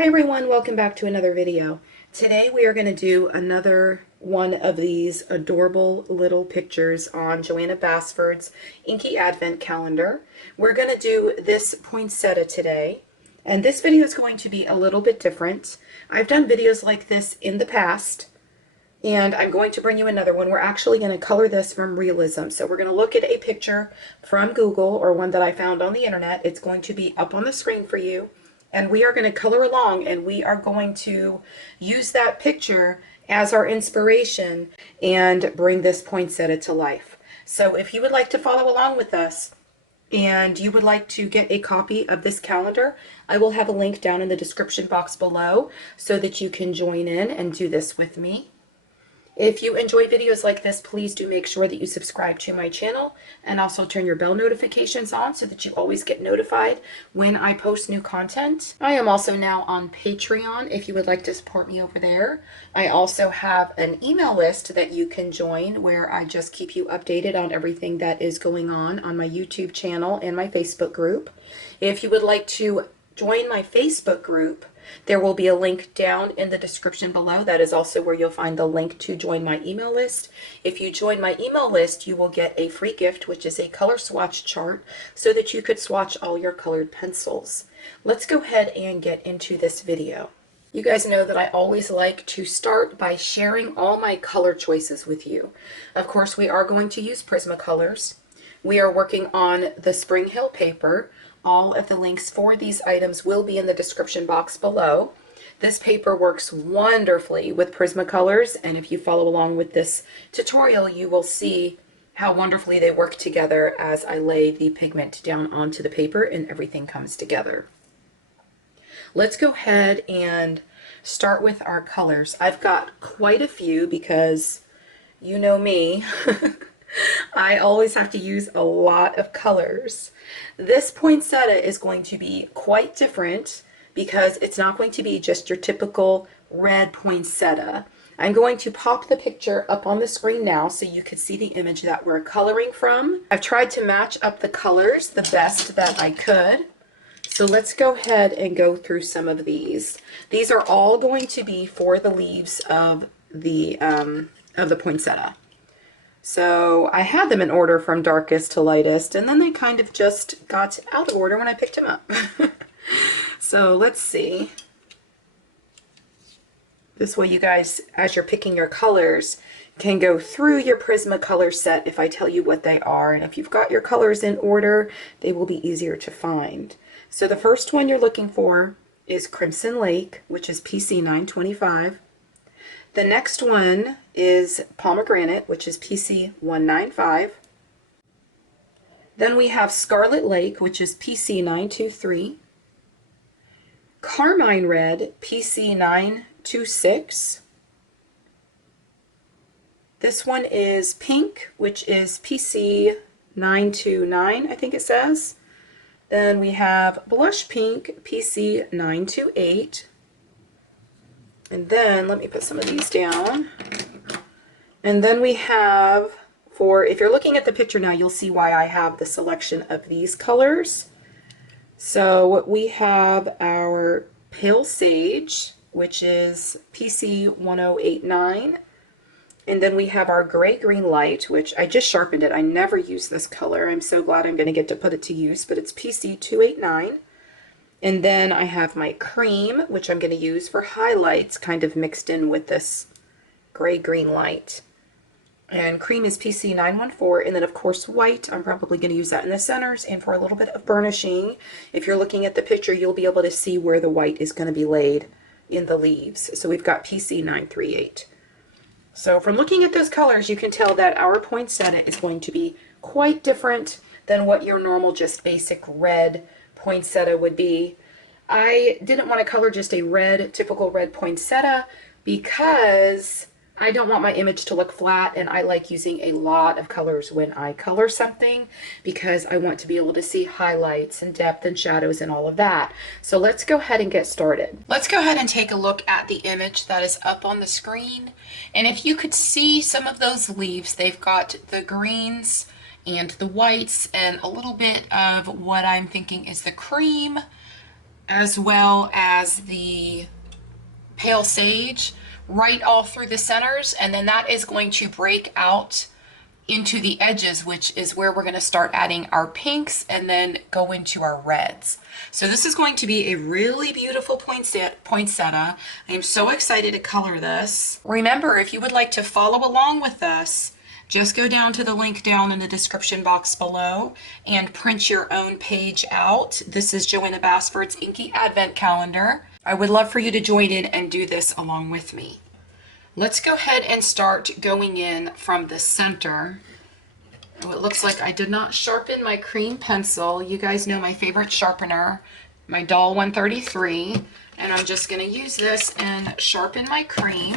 Hi everyone, welcome back to another video. Today we are going to do another one of these adorable little pictures on Johanna Basford's Inky Advent Calendar. We're going to do this poinsettia today, and this video is going to be a little bit different. I've done videos like this in the past, and I'm going to bring you another one. We're actually going to color this from realism. So we're going to look at a picture from Google or one that I found on the internet. It's going to be up on the screen for you. And we are going to color along, and we are going to use that picture as our inspiration and bring this poinsettia to life. So if you would like to follow along with us and you would like to get a copy of this calendar, I will have a link down in the description box below so that you can join in and do this with me. If you enjoy videos like this, please do make sure that you subscribe to my channel and also turn your bell notifications on so that you always get notified when I post new content. I am also now on Patreon if you would like to support me over there. I also have an email list that you can join where I just keep you updated on everything that is going on my YouTube channel and my Facebook group. If you would like to join my Facebook group, there will be a link down in the description below. That is also where you'll find the link to join my email list. If you join my email list, you will get a free gift, which is a color swatch chart, so that you could swatch all your colored pencils. Let's go ahead and get into this video. You guys know that I always like to start by sharing all my color choices with you. Of course, we are going to use Prismacolors. We are working on the Spring Hill paper. All of the links for these items will be in the description box below. This paper works wonderfully with Prismacolors, and if you follow along with this tutorial, you will see how wonderfully they work together as I lay the pigment down onto the paper and everything comes together. Let's go ahead and start with our colors. I've got quite a few because you know me. I always have to use a lot of colors. This poinsettia is going to be quite different because it's not going to be just your typical red poinsettia. I'm going to pop the picture up on the screen now so you can see the image that we're coloring from. I've tried to match up the colors the best that I could. So let's go ahead and go through some of these. These are all going to be for the leaves of the poinsettia. So I had them in order from darkest to lightest, and then they kind of just got out of order when I picked them up. So let's see. This way you guys, as you're picking your colors, can go through your Prismacolor set if I tell you what they are. And if you've got your colors in order, they will be easier to find. So the first one you're looking for is Crimson Lake, which is PC 925. The next one is Pomegranate, which is PC 195. Then we have Scarlet Lake, which is PC 923. Carmine Red, PC 926. This one is Pink, which is PC 929, I think it says. Then we have Blush Pink, PC 928. And then, let me put some of these down. And then we have, if you're looking at the picture now, you'll see why I have the selection of these colors. So we have our Pale Sage, which is PC 1089. And then we have our Gray Green Light, which I just sharpened it. I never use this color. I'm so glad I'm going to get to put it to use, but it's PC 289. And then I have my Cream, which I'm going to use for highlights, kind of mixed in with this gray-green light. And Cream is PC 914, and then of course White, I'm probably going to use that in the centers and for a little bit of burnishing. If you're looking at the picture, you'll be able to see where the white is going to be laid in the leaves. So we've got PC 938. So from looking at those colors, you can tell that our poinsettia is going to be quite different than what your normal just basic red poinsettia would be. I didn't want to color just a red, typical red poinsettia because I don't want my image to look flat, and I like using a lot of colors when I color something because I want to be able to see highlights and depth and shadows and all of that. So let's go ahead and get started. Let's go ahead and take a look at the image that is up on the screen. And if you could see some of those leaves, they've got the greens and the whites and a little bit of what I'm thinking is the cream as well as the pale sage right all through the centers, and then that is going to break out into the edges, which is where we're going to start adding our pinks and then go into our reds. So this is going to be a really beautiful poinsettia. I am so excited to color this. Remember, if you would like to follow along with us, just go down to the link down in the description box below and print your own page out. This is Johanna Basford's Inky Advent Calendar. I would love for you to join in and do this along with me. Let's go ahead and start going in from the center. Oh, it looks like I did not sharpen my cream pencil. You guys know my favorite sharpener, my Doll 133, and I'm just going to use this and sharpen my cream.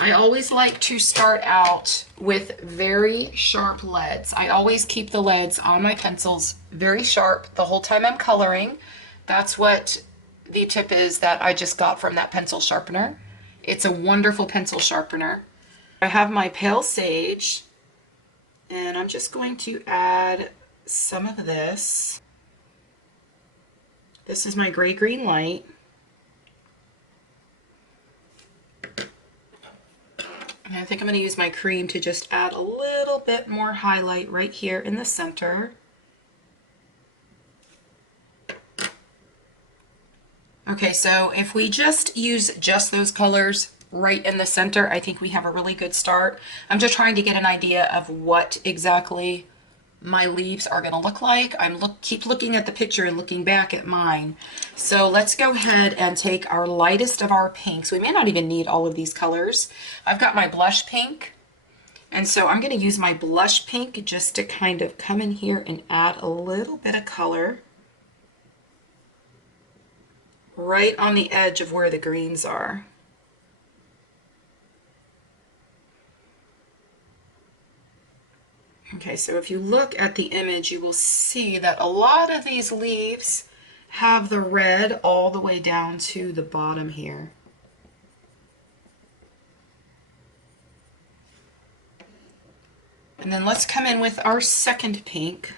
I always like to start out with very sharp leads. I always keep the leads on my pencils very sharp the whole time I'm coloring. That's what the tip is that I just got from that pencil sharpener. It's a wonderful pencil sharpener. I have my pale sage, and I'm just going to add some of this. This is my gray-green light. And I think I'm going to use my cream to just add a little bit more highlight right here in the center. Okay, so if we just use just those colors right in the center, I think we have a really good start. I'm just trying to get an idea of what exactly my leaves are going to look like. Keep looking at the picture and looking back at mine. So let's go ahead and take our lightest of our pinks. We may not even need all of these colors. I've got my blush pink, and so I'm going to use my blush pink just to kind of come in here and add a little bit of color right on the edge of where the greens are. Okay, so if you look at the image, you will see that a lot of these leaves have the red all the way down to the bottom here. And then let's come in with our second pink.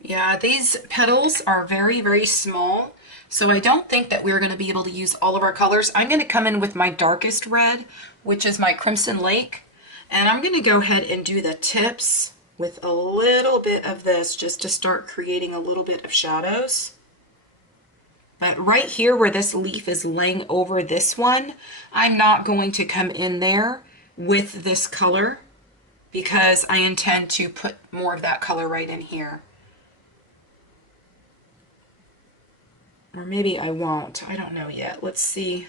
Yeah, these petals are very, very small, so I don't think that we're going to be able to use all of our colors. I'm going to come in with my darkest red, which is my Crimson Lake, and I'm going to go ahead and do the tips with a little bit of this just to start creating a little bit of shadows. But right here where this leaf is laying over this one, I'm not going to come in there with this color because I intend to put more of that color right in here. Or maybe I won't. I don't know yet. Let's see.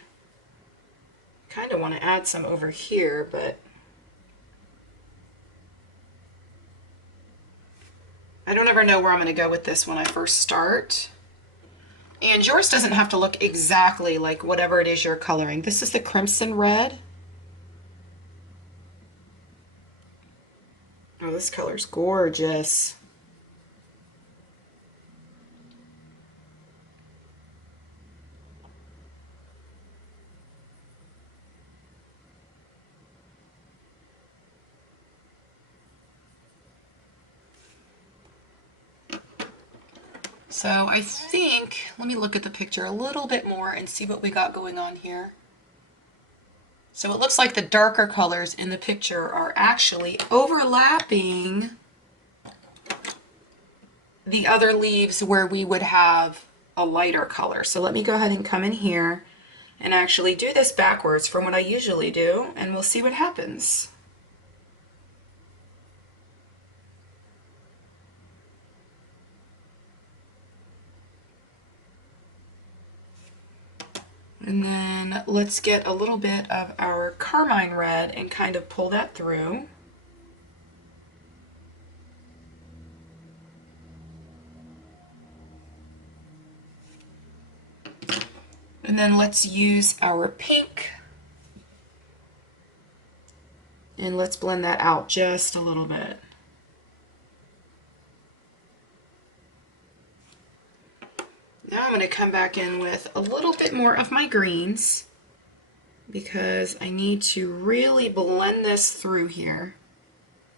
Kind of want to add some over here, but I don't ever know where I'm going to go with this when I first start. And yours doesn't have to look exactly like whatever it is you're coloring. This is the Crimson Red. Oh, this color's gorgeous. So I think, let me look at the picture a little bit more and see what we got going on here. So it looks like the darker colors in the picture are actually overlapping the other leaves where we would have a lighter color. So let me go ahead and come in here and actually do this backwards from what I usually do, and we'll see what happens. And then let's get a little bit of our carmine red and kind of pull that through. And then let's use our pink and let's blend that out just a little bit. Now I'm going to come back in with a little bit more of my greens. because I need to really blend this through here.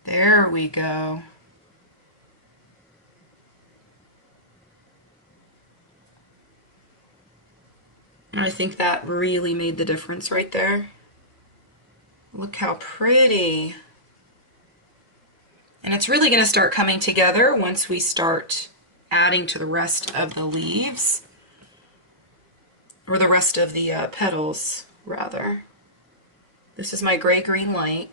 There we go. And I think that really made the difference right there. Look how pretty. And it's really going to start coming together once we start adding to the rest of the leaves, or the rest of the petals, rather. This is my gray-green light.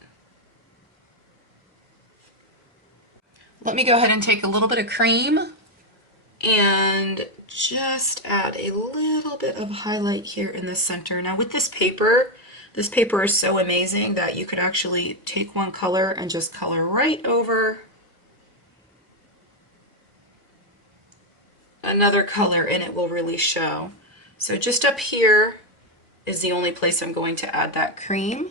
Let me go ahead and take a little bit of cream and just add a little bit of highlight here in the center. Now with this paper is so amazing that you could actually take one color and just color right over another color and it will really show. So just up here is the only place I'm going to add that cream.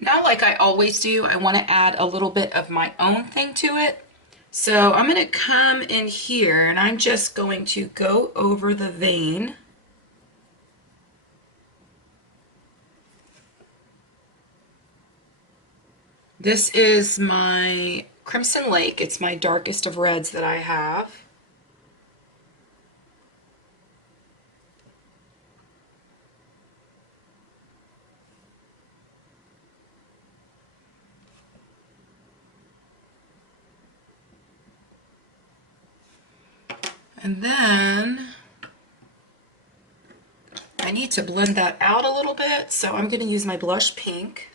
Now, like I always do, I want to add a little bit of my own thing to it. So I'm going to come in here and I'm just going to go over the vein. This is my Crimson Lake. It's my darkest of reds that I have. And then I need to blend that out a little bit, so I'm going to use my blush pink.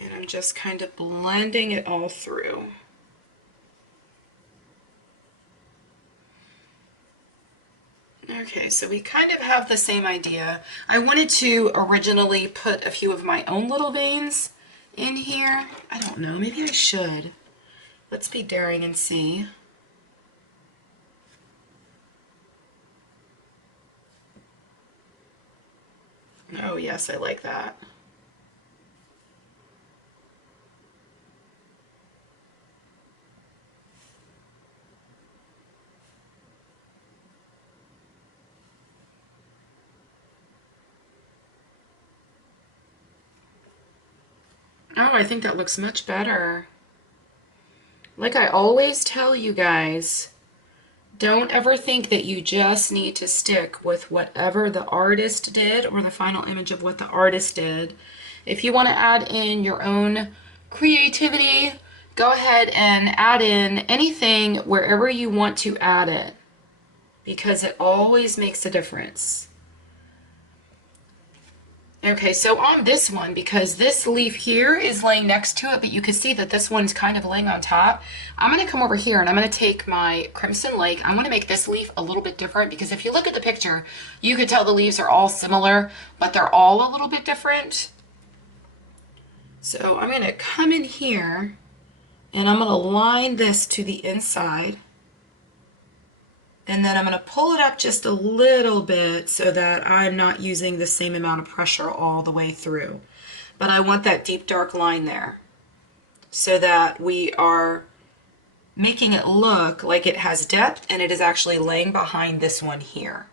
And I'm just kind of blending it all through. Okay, so we kind of have the same idea. I wanted to originally put a few of my own little veins in here. I don't know, maybe I should. Let's be daring and see. Oh yes, I like that. Oh, I think that looks much better. Like I always tell you guys, don't ever think that you just need to stick with whatever the artist did or the final image of what the artist did. If you want to add in your own creativity, go ahead and add in anything wherever you want to add it, because it always makes a difference. Okay, so on this one, because this leaf here is laying next to it, but you can see that this one's kind of laying on top, I'm going to come over here and I'm going to take my Crimson Lake. I want to make this leaf a little bit different, because if you look at the picture, you could tell the leaves are all similar, but they're all a little bit different. So I'm going to come in here and I'm going to line this to the inside. And then I'm going to pull it up just a little bit so that I'm not using the same amount of pressure all the way through. But I want that deep dark line there so that we are making it look like it has depth and it is actually laying behind this one here.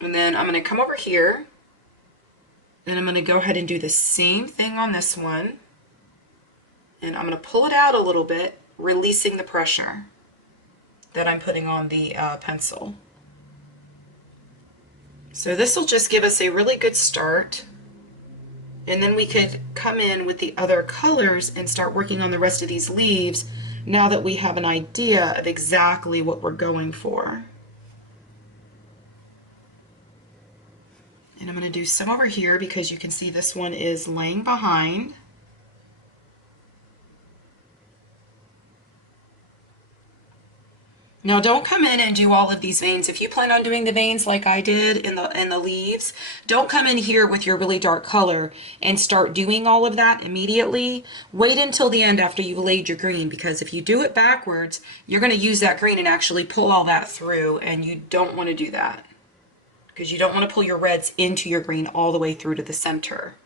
And then I'm going to come over here and I'm going to go ahead and do the same thing on this one. And I'm going to pull it out a little bit, releasing the pressure that I'm putting on the pencil. So this will just give us a really good start, and then we could come in with the other colors and start working on the rest of these leaves now that we have an idea of exactly what we're going for. And I'm going to do some over here because you can see this one is laying behind. Now don't come in and do all of these veins. If you plan on doing the veins like I did in the leaves, don't come in here with your really dark color and start doing all of that immediately. Wait until the end after you've laid your green, because if you do it backwards, you're going to use that green and actually pull all that through, and you don't want to do that because you don't want to pull your reds into your green all the way through to the center.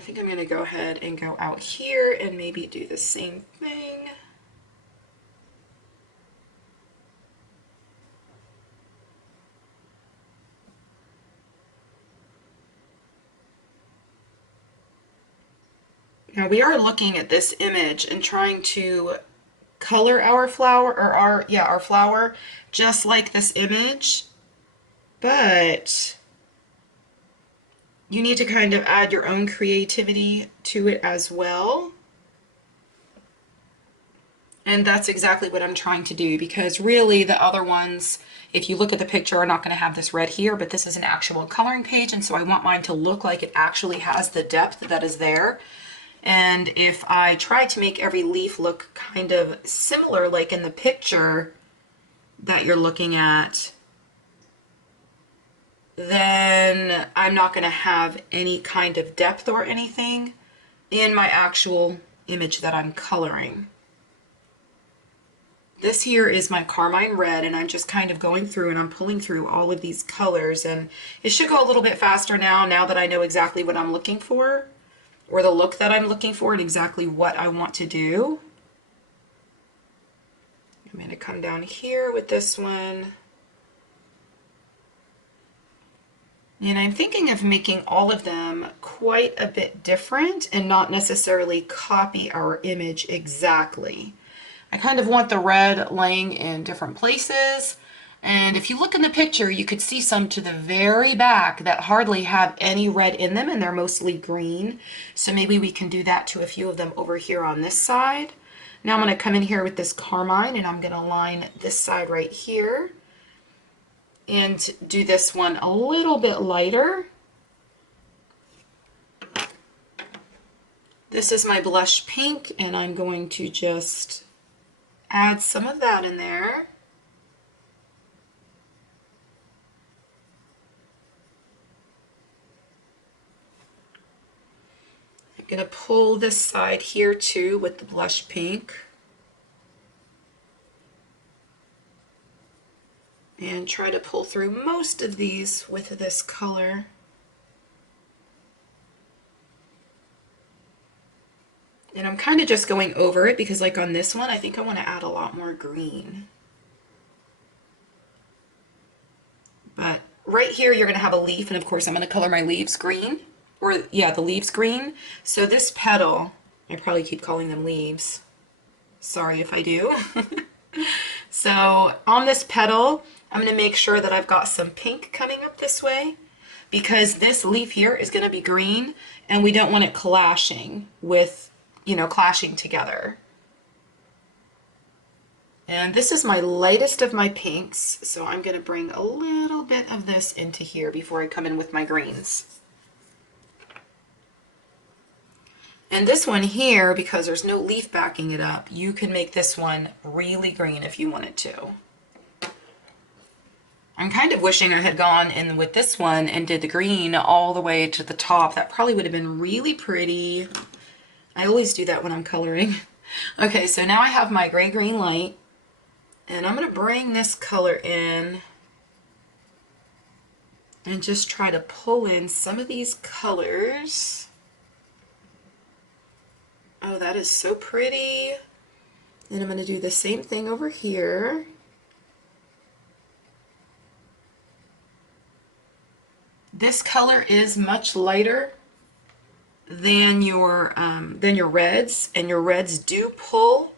I think I'm going to go ahead and go out here and maybe do the same thing. Now we are looking at this image and trying to color our flower, or our flower, just like this image, but you need to kind of add your own creativity to it as well. And that's exactly what I'm trying to do, because really the other ones, if you look at the picture, are not going to have this red here, but this is an actual coloring page, and so I want mine to look like it actually has the depth that is there. And if I try to make every leaf look kind of similar, like in the picture that you're looking at, then I'm not going to have any kind of depth or anything in my actual image that I'm coloring. This here is my carmine red, and I'm just kind of going through and I'm pulling through all of these colors, and it should go a little bit faster now that I know exactly what I'm looking for, or the look that I'm looking for, and exactly what I want to do. I'm going to come down here with this one. And I'm thinking of making all of them quite a bit different and not necessarily copy our image exactly. I kind of want the red laying in different places. And if you look in the picture, you could see some to the very back that hardly have any red in them, and they're mostly green. So maybe we can do that to a few of them over here on this side. Now I'm going to come in here with this carmine, and I'm going to line this side right here and do this one a little bit lighter. This is my blush pink, and I'm going to just add some of that in there. I'm going to pull this side here too with the blush pink. And try to pull through most of these with this color. And I'm kind of just going over it because, like on this one, I think I want to add a lot more green. But right here you're going to have a leaf, and of course I'm going to color my leaves green. Or yeah, the leaves green. So this petal, I probably keep calling them leaves. Sorry if I do. So on this petal, I'm going to make sure that I've got some pink coming up this way, because this leaf here is going to be green, and we don't want it clashing with, clashing together. And this is my lightest of my pinks, so I'm going to bring a little bit of this into here before I come in with my greens. And this one here, because there's no leaf backing it up, you can make this one really green if you wanted to. I'm kind of wishing I had gone in with this one and did the green all the way to the top. That probably would have been really pretty. I always do that when I'm coloring. Okay, so now I have my gray-green light, and I'm going to bring this color in and just try to pull in some of these colors. Oh, that is so pretty. And I'm going to do the same thing over here. This color is much lighter than your reds, and your reds do pull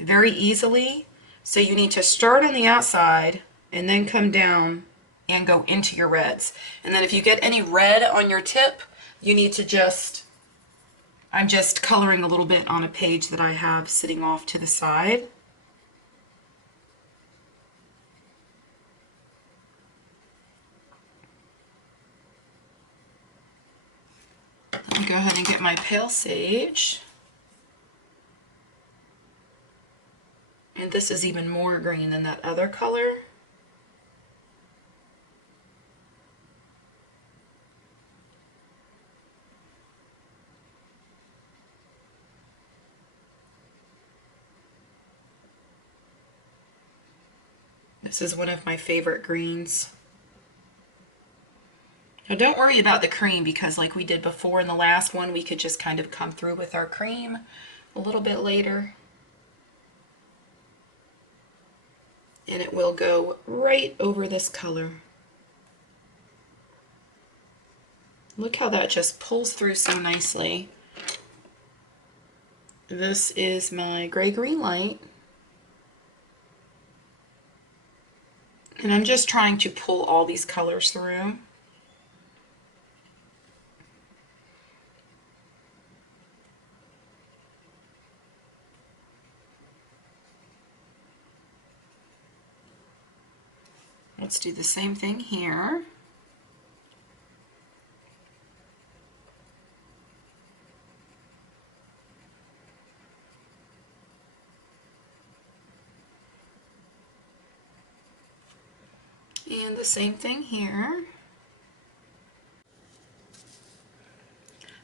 very easily. So you need to start on the outside and then come down and go into your reds. And then if you get any red on your tip, you need to I'm just coloring a little bit on a page that I have sitting off to the side. Let me go ahead and get my pale sage. And this is even more green than that other color. This is one of my favorite greens. Now don't worry about the cream, because like we did before in the last one, we could just kind of come through with our cream a little bit later. And it will go right over this color. Look how that just pulls through so nicely. This is my gray-green light. And I'm just trying to pull all these colors through. Let's do the same thing here. And the same thing here.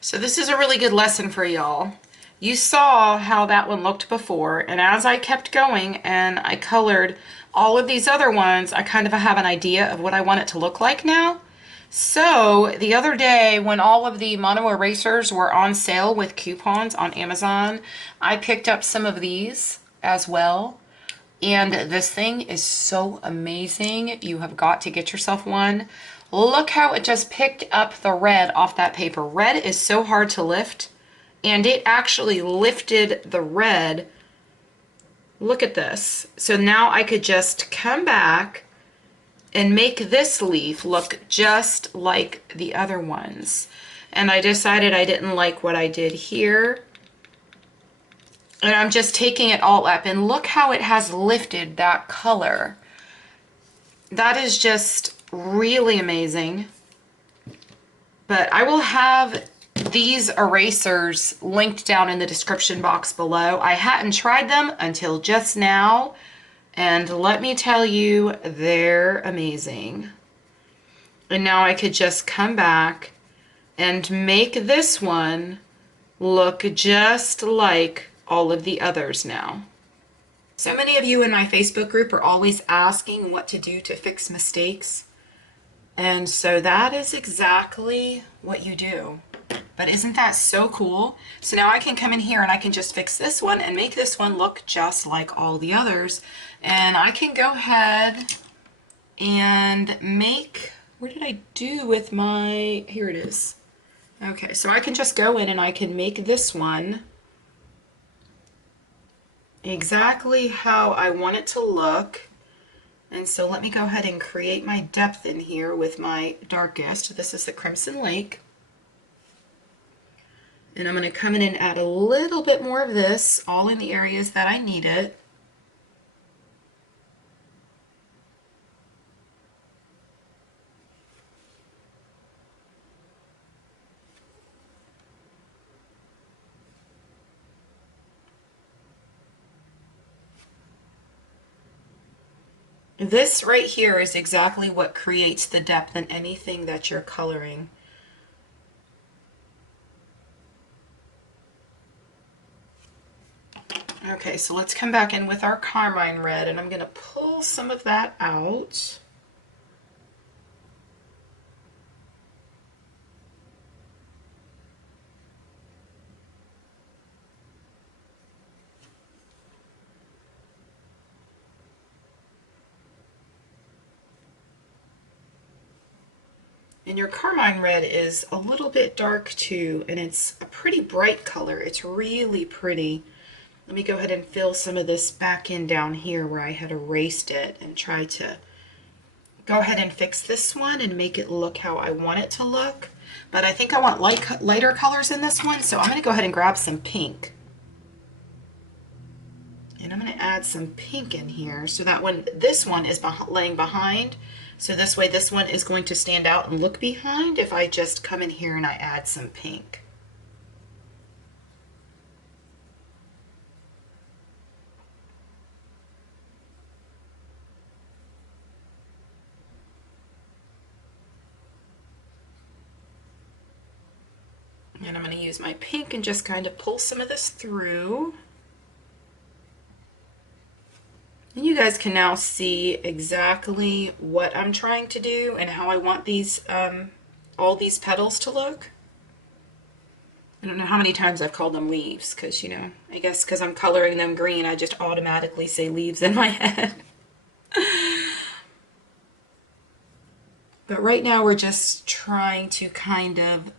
So this is a really good lesson for y'all. You saw how that one looked before, and as I kept going and I colored all of these other ones, I kind of have an idea of what I want it to look like now. So the other day when all of the mono erasers were on sale with coupons on Amazon, I picked up some of these as well. And this thing is so amazing. You have got to get yourself one. Look how it just picked up the red off that paper. Red is so hard to lift, and it actually lifted the red. Look at this. So now I could just come back and make this leaf look just like the other ones. And I decided I didn't like what I did here. And I'm just taking it all up, and look how it has lifted that color. That is just really amazing. But I will have these erasers linked down in the description box below. I hadn't tried them until just now, and let me tell you, they're amazing. And now I could just come back and make this one look just like all of the others now. So many of you in my Facebook group are always asking what to do to fix mistakes. And so that is exactly what you do. But isn't that so cool? So now I can come in here and I can just fix this one and make this one look just like all the others. And I can go ahead and make, where did I do with my, here it is. Okay, so I can just go in and I can make this one exactly how I want it to look. And so let me go ahead and create my depth in here with my darkest. This is the Crimson Lake. And I'm going to come in and add a little bit more of this, all in the areas that I need it. This right here is exactly what creates the depth in anything that you're coloring. Okay, so let's come back in with our carmine red, and I'm going to pull some of that out. And your carmine red is a little bit dark too, and it's a pretty bright color. It's really pretty. Let me go ahead and fill some of this back in down here where I had erased it, and try to go ahead and fix this one and make it look how I want it to look. But I think I want lighter colors in this one, so I'm going to go ahead and grab some pink. And I'm going to add some pink in here so that when this one is laying behind, so this way this one is going to stand out and look behind if I just come in here and I add some pink. And I'm going to use my pink and just kind of pull some of this through. And you guys can now see exactly what I'm trying to do and how I want these all these petals to look. I don't know how many times I've called them leaves because, you know, I guess because I'm coloring them green, I just automatically say leaves in my head. But right now we're just trying to kind of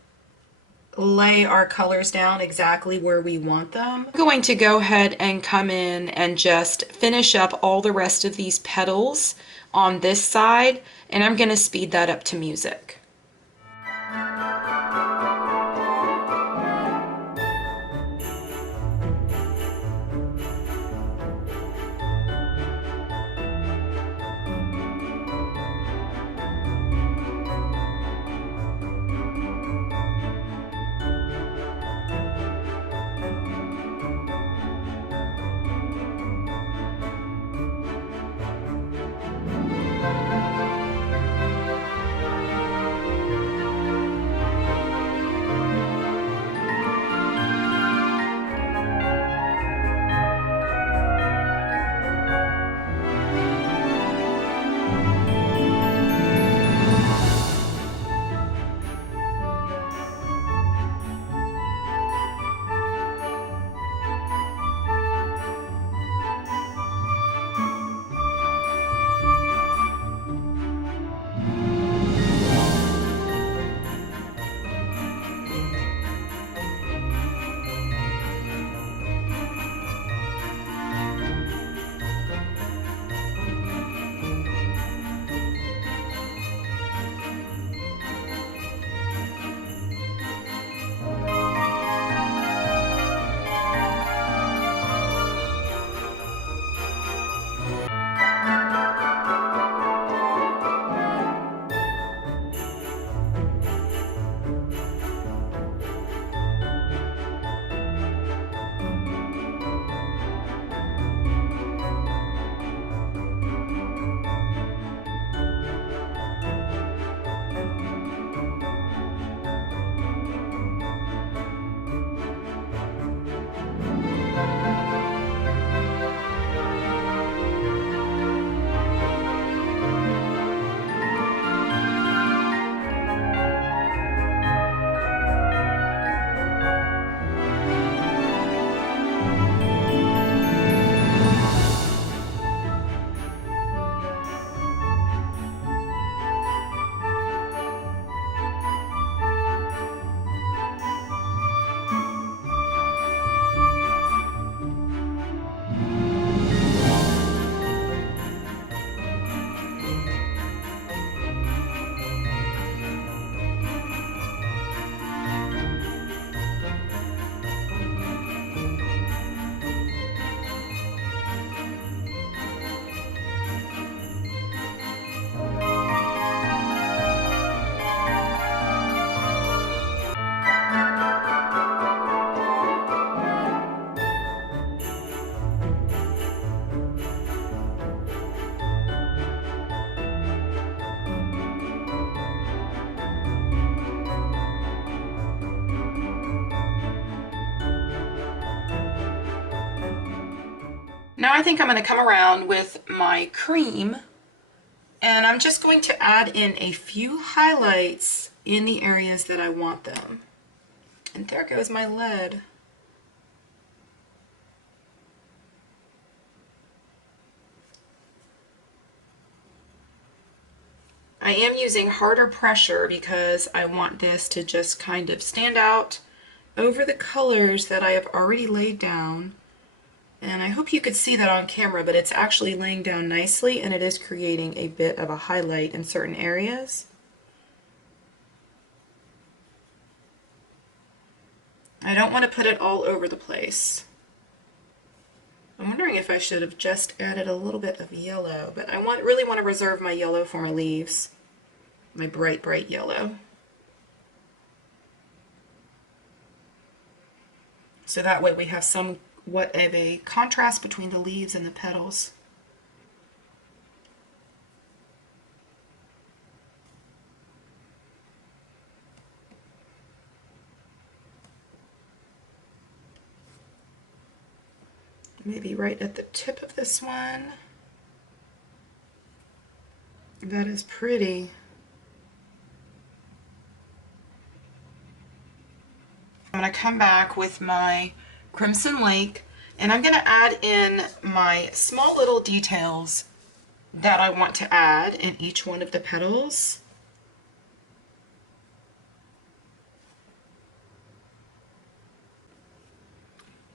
lay our colors down exactly where we want them. I'm going to go ahead and come in and just finish up all the rest of these petals on this side, and I'm going to speed that up to music. Now I think I'm going to come around with my cream, and I'm just going to add in a few highlights in the areas that I want them. And there goes my lead. I am using harder pressure because I want this to just kind of stand out over the colors that I have already laid down. And I hope you could see that on camera, but it's actually laying down nicely, and it is creating a bit of a highlight in certain areas. I don't want to put it all over the place. I'm wondering if I should have just added a little bit of yellow, but I really want to reserve my yellow for my leaves. My bright, bright yellow. So that way we have somewhat of a contrast between the leaves and the petals. Maybe right at the tip of this one. That is pretty. I'm going to come back with my Crimson Lake, and I'm going to add in my small little details that I want to add in each one of the petals.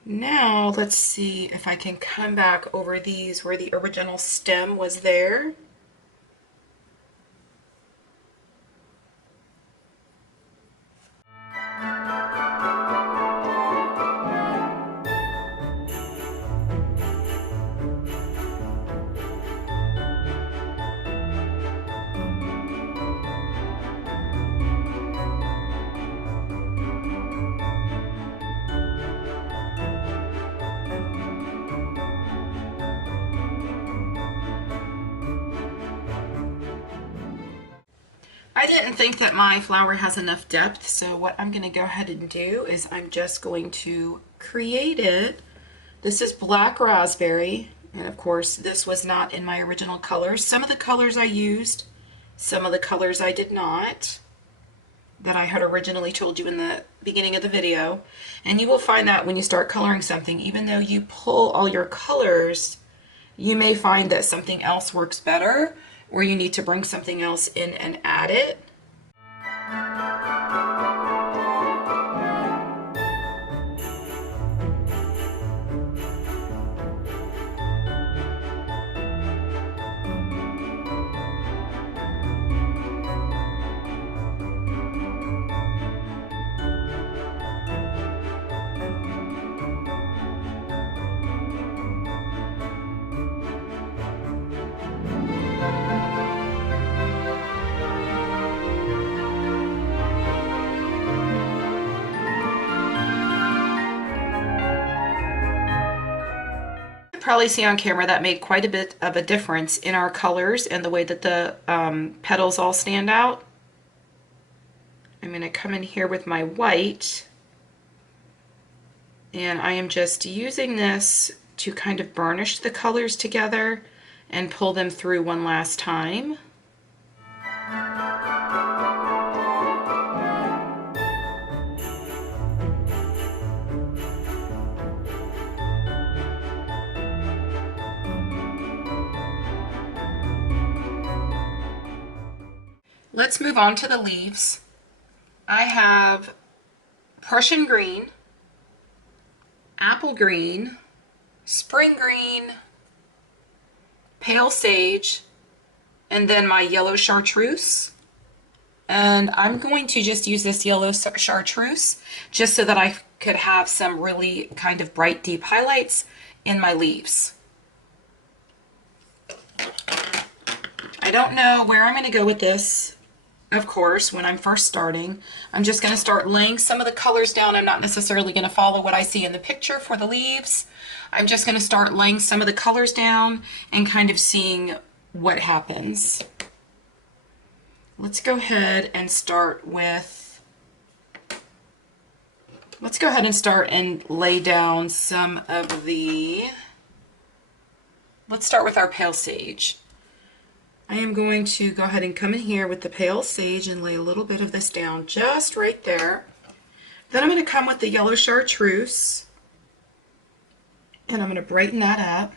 Now let's see if I can come back over these where the original stem was there. I didn't think that my flower has enough depth, so what I'm going to go ahead and do is I'm just going to create it. This is black raspberry, and of course this was not in my original colors. Some of the colors I used, some of the colors I did not, that I had originally told you in the beginning of the video. And you will find that when you start coloring something, even though you pull all your colors, you may find that something else works better, or you need to bring something else in and add it. Probably see on camera that made quite a bit of a difference in our colors and the way that the petals all stand out. I'm going to come in here with my white, and I am just using this to kind of burnish the colors together and pull them through one last time. Let's move on to the leaves. I have Prussian green, apple green, spring green, pale sage, and then my yellow chartreuse. And I'm going to just use this yellow chartreuse just so that I could have some really kind of bright, deep highlights in my leaves. I don't know where I'm going to go with this. Of course, when I'm first starting, I'm just going to start laying some of the colors down. I'm not necessarily going to follow what I see in the picture for the leaves. I'm just going to start laying some of the colors down and kind of seeing what happens. Let's go ahead and start with, and lay down some of the, let's start with our pale sage. I am going to go ahead and come in here with the pale sage and lay a little bit of this down just right there. Then I'm going to come with the yellow chartreuse and I'm going to brighten that up.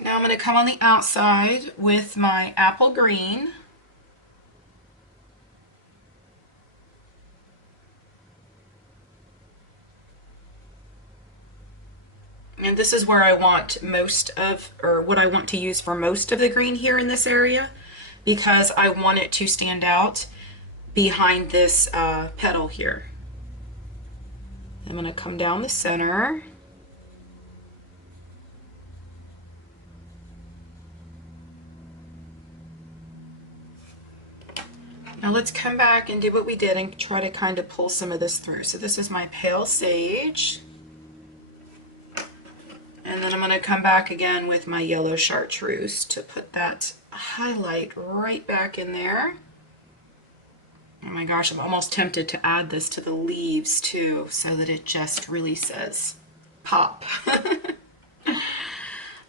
Now I'm going to come on the outside with my apple green. And this is where I want most of, or what I want to use for most of the green here in this area, because I want it to stand out behind this petal here. I'm going to come down the center. Now let's come back and do what we did and try to kind of pull some of this through. So this is my pale sage. And then I'm going to come back again with my yellow chartreuse to put that highlight right back in there. Oh my gosh, I'm almost tempted to add this to the leaves too, so that it just really says pop.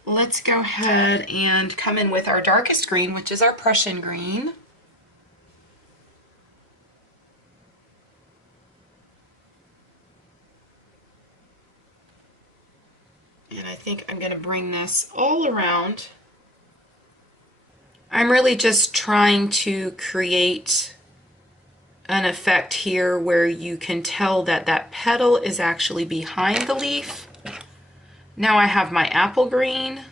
let's go ahead and come in with our darkest green, which is our Prussian green. And I think I'm going to bring this all around. I'm really just trying to create an effect here where you can tell that that petal is actually behind the leaf. Now I have my apple green,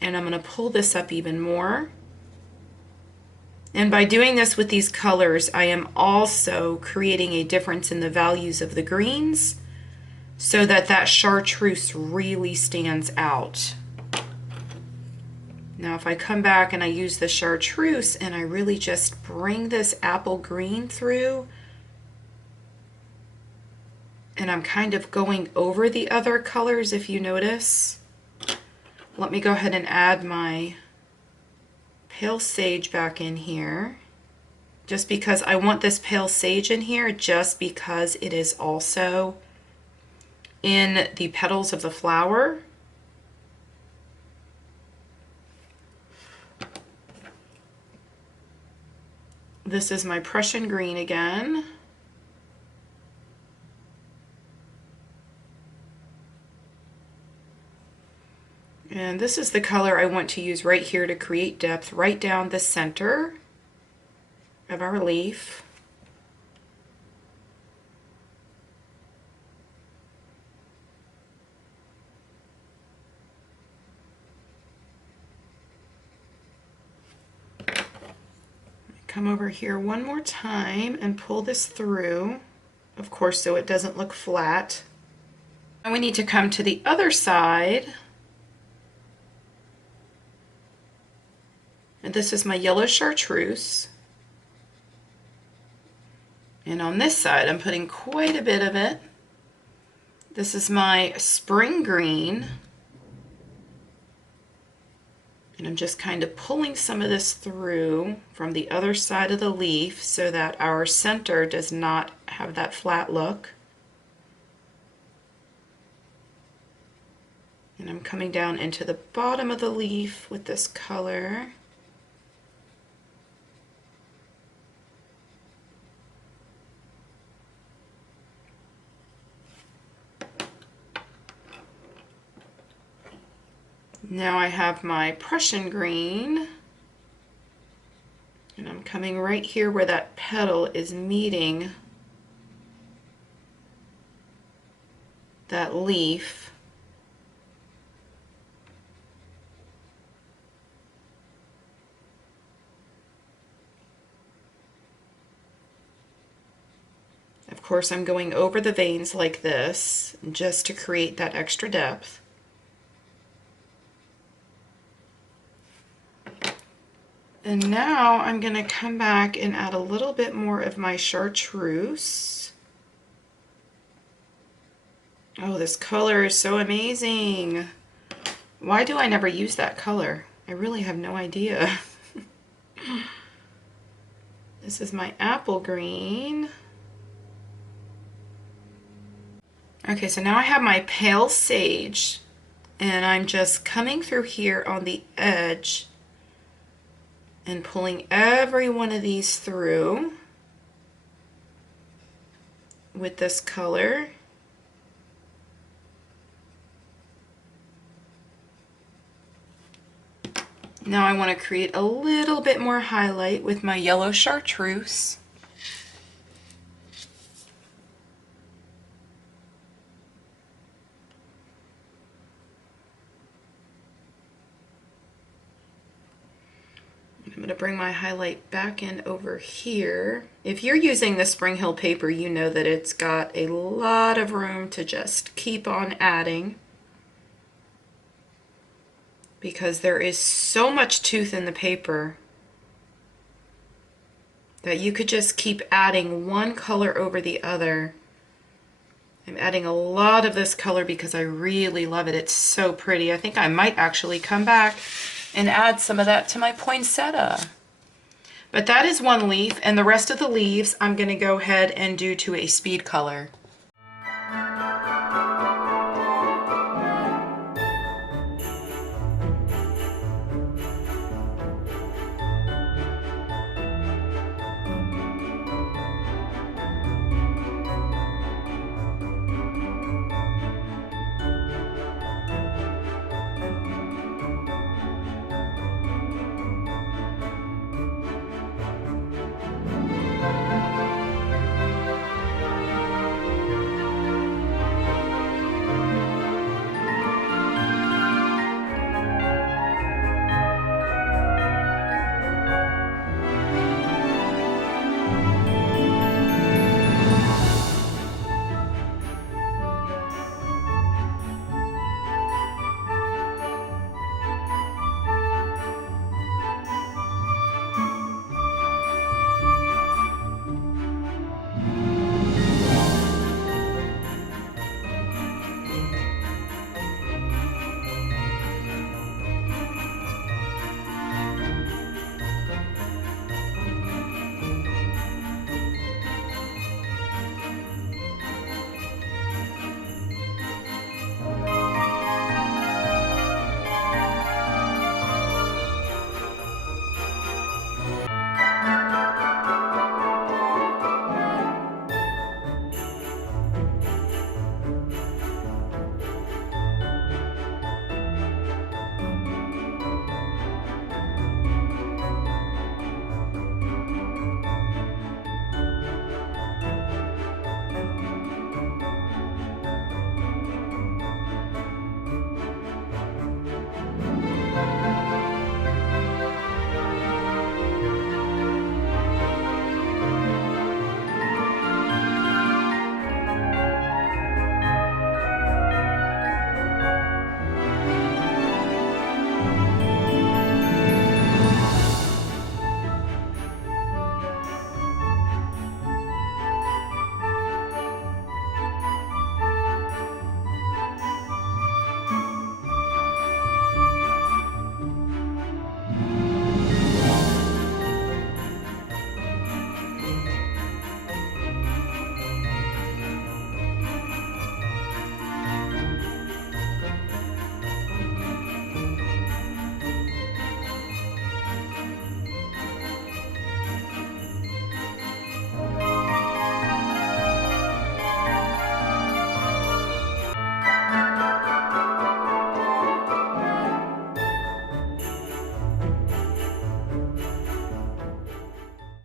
and I'm going to pull this up even more. And by doing this with these colors, I am also creating a difference in the values of the greens so that that chartreuse really stands out. Now if I come back and I use the chartreuse and I really just bring this apple green through, and I'm kind of going over the other colors if you notice. Let me go ahead and add my pale sage back in here, just because I want this pale sage in here, just because it is also in the petals of the flower. This is my Prussian green again. And this is the color I want to use right here to create depth right down the center of our leaf. Come over here one more time and pull this through, of course, so it doesn't look flat. And we need to come to the other side. And this is my yellow chartreuse. And on this side, I'm putting quite a bit of it. This is my spring green. And I'm just kind of pulling some of this through from the other side of the leaf so that our center does not have that flat look. And I'm coming down into the bottom of the leaf with this color. Now I have my Prussian green, and I'm coming right here where that petal is meeting that leaf. Of course, I'm going over the veins like this just to create that extra depth. And now I'm going to come back and add a little bit more of my chartreuse. Oh, this color is so amazing. Why do I never use that color? I really have no idea. This is my apple green. Okay, so now I have my pale sage, and I'm just coming through here on the edge and pulling every one of these through with this color. Now I want to create a little bit more highlight with my yellow chartreuse. I'm going to bring my highlight back in over here. If you're using the Spring Hill paper, you know that it's got a lot of room to just keep on adding, because there is so much tooth in the paper that you could just keep adding one color over the other. I'm adding a lot of this color because I really love it. It's so pretty. I think I might actually come back and add some of that to my poinsettia. But that is one leaf, and the rest of the leaves I'm going to go ahead and do to a speed color.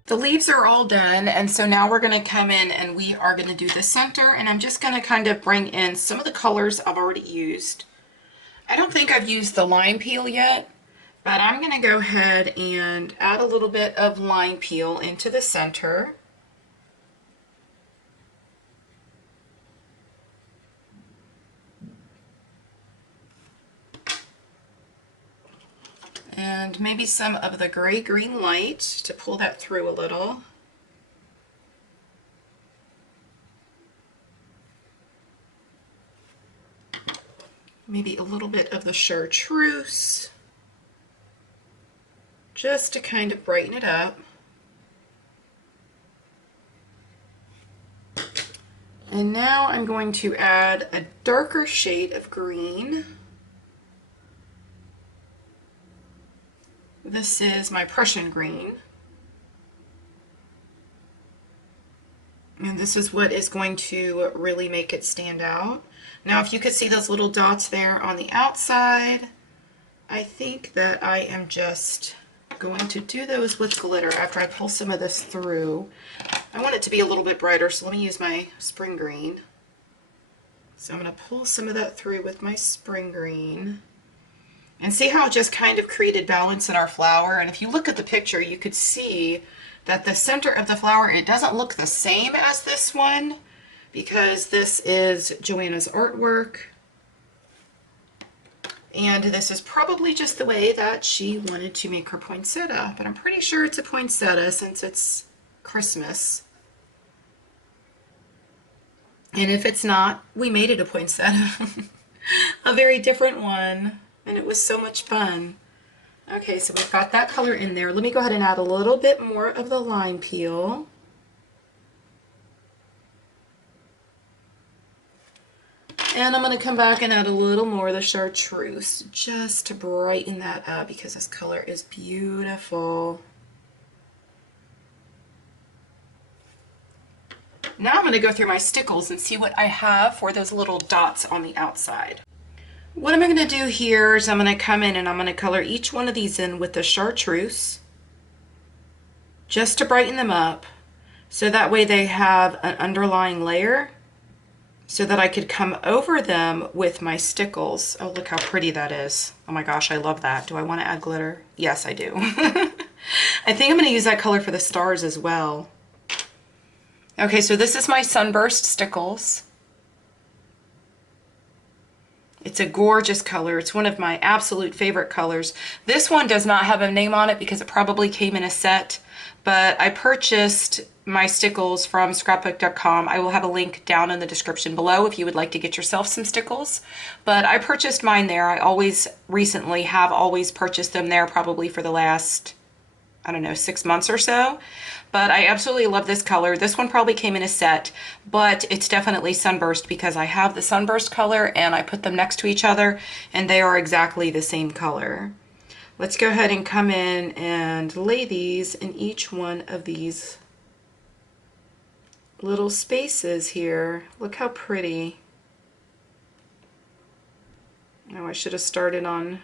The leaves are all done, and so now we're going to come in and we are going to do the center, and I'm just going to kind of bring in some of the colors I've already used. I don't think I've used the lime peel yet, but I'm going to go ahead and add a little bit of lime peel into the center. And maybe some of the gray-green light to pull that through a little. Maybe a little bit of the chartreuse, just to kind of brighten it up. And now I'm going to add a darker shade of green. This is my Prussian green. And this is what is going to really make it stand out. Now, if you could see those little dots there on the outside, I think that I am just going to do those with glitter after I pull some of this through. I want it to be a little bit brighter, so let me use my spring green. So I'm going to pull some of that through with my spring green. And see how it just kind of created balance in our flower? And if you look at the picture, you could see that the center of the flower, it doesn't look the same as this one, because this is Johanna's artwork. And this is probably just the way that she wanted to make her poinsettia, but I'm pretty sure it's a poinsettia since it's Christmas. And if it's not, we made it a poinsettia. A very different one, and it was so much fun. Okay, so we've got that color in there. Let me go ahead and add a little bit more of the lime peel. And I'm going to come back and add a little more of the chartreuse just to brighten that up because this color is beautiful. Now I'm going to go through my stickles and see what I have for those little dots on the outside. What I'm going to do here is I'm going to come in and I'm going to color each one of these in with the chartreuse just to brighten them up, so that way they have an underlying layer so that I could come over them with my stickles. Oh, look how pretty that is. Oh my gosh, I love that. Do I want to add glitter? Yes, I do. I think I'm going to use that color for the stars as well. Okay, so this is my Sunburst stickles. It's a gorgeous color. It's one of my absolute favorite colors. This one does not have a name on it because it probably came in a set, but I purchased my stickles from scrapbook.com. I will have a link down in the description below if you would like to get yourself some stickles. But I purchased mine there. I always purchased them there, probably for the last, I don't know, 6 months or so. But I absolutely love this color. This one probably came in a set, but it's definitely Sunburst because I have the Sunburst color and I put them next to each other and they are exactly the same color. Let's go ahead and come in and lay these in each one of these little spaces here. Look how pretty. Now I should have started on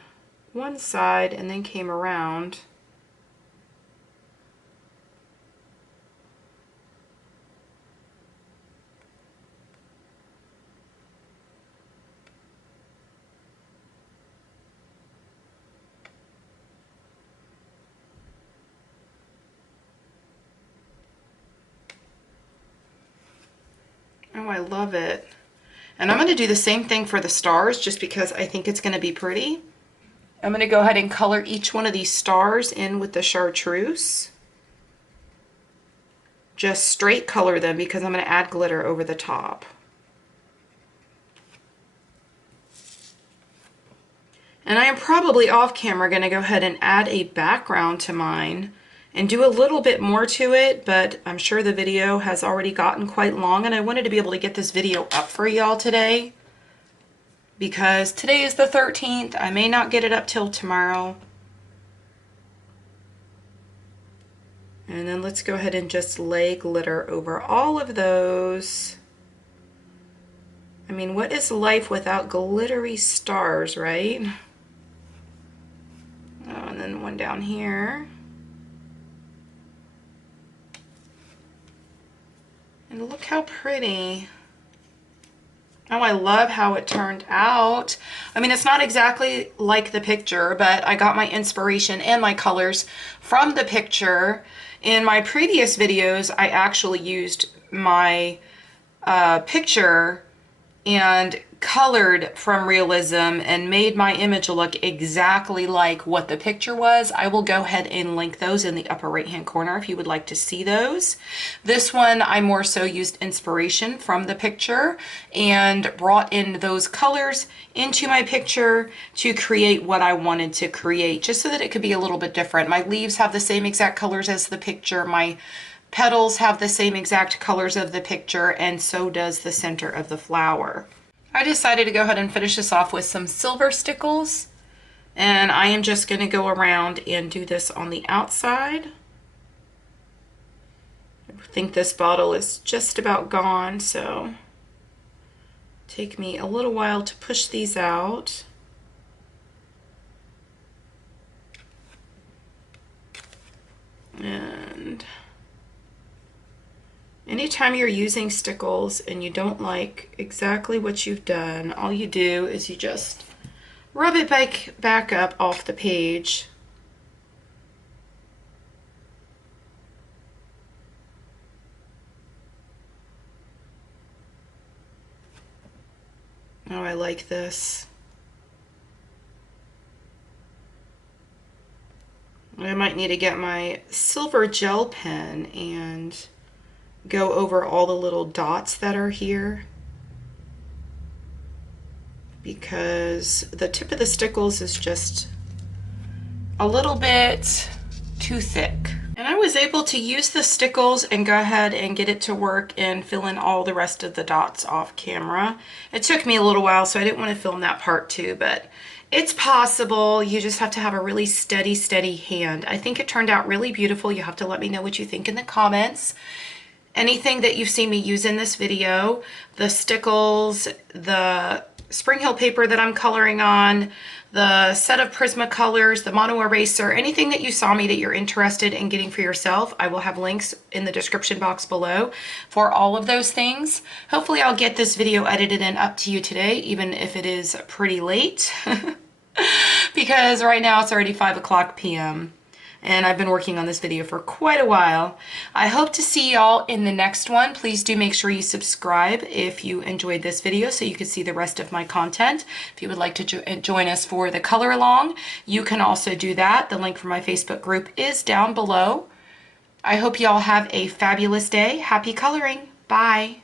one side and then came around. Oh, I love it. And I'm going to do the same thing for the stars just because I think it's going to be pretty. I'm going to go ahead and color each one of these stars in with the chartreuse. Just straight color them because I'm going to add glitter over the top. And I am probably off camera going to go ahead and add a background to mine and do a little bit more to it, but I'm sure the video has already gotten quite long and I wanted to be able to get this video up for y'all today because today is the 13th. I may not get it up till tomorrow. And then let's go ahead and just lay glitter over all of those. I mean, what is life without glittery stars, right? Oh, and then one down here. And look how pretty. Oh, I love how it turned out. I mean, it's not exactly like the picture, but I got my inspiration and my colors from the picture. In my previous videos, I actually used my picture and colored from realism and made my image look exactly like what the picture was. I will go ahead and link those in the upper right hand corner if you would like to see those. This one I more so used inspiration from the picture and brought in those colors into my picture to create what I wanted to create, just so that it could be a little bit different. My leaves have the same exact colors as the picture. My petals have the same exact colors of the picture, and so does the center of the flower. I decided to go ahead and finish this off with some silver stickles, and I am just going to go around and do this on the outside. I think this bottle is just about gone, so take me a little while to push these out. And anytime you're using stickles and you don't like exactly what you've done, all you do is you just rub it back up off the page. Oh, I like this. I might need to get my silver gel pen and go over all the little dots that are here, because the tip of the stickles is just a little bit too thick. And I was able to use the stickles and go ahead and get it to work and fill in all the rest of the dots off camera. It took me a little while, so I didn't want to film that part too, but it's possible. You just have to have a really steady hand. I think it turned out really beautiful. You have to let me know what you think in the comments. Anything that you've seen me use in this video, the stickles, the Spring Hill paper that I'm coloring on, the set of Prismacolors, the mono eraser, anything that you saw me that you're interested in getting for yourself, I will have links in the description box below for all of those things. Hopefully I'll get this video edited and up to you today, even if it is pretty late, because right now it's already 5 p.m. and I've been working on this video for quite a while. I hope to see y'all in the next one. Please do make sure you subscribe if you enjoyed this video so you can see the rest of my content. If you would like to join us for the color along, you can also do that. The link for my Facebook group is down below. I hope y'all have a fabulous day. Happy coloring. Bye.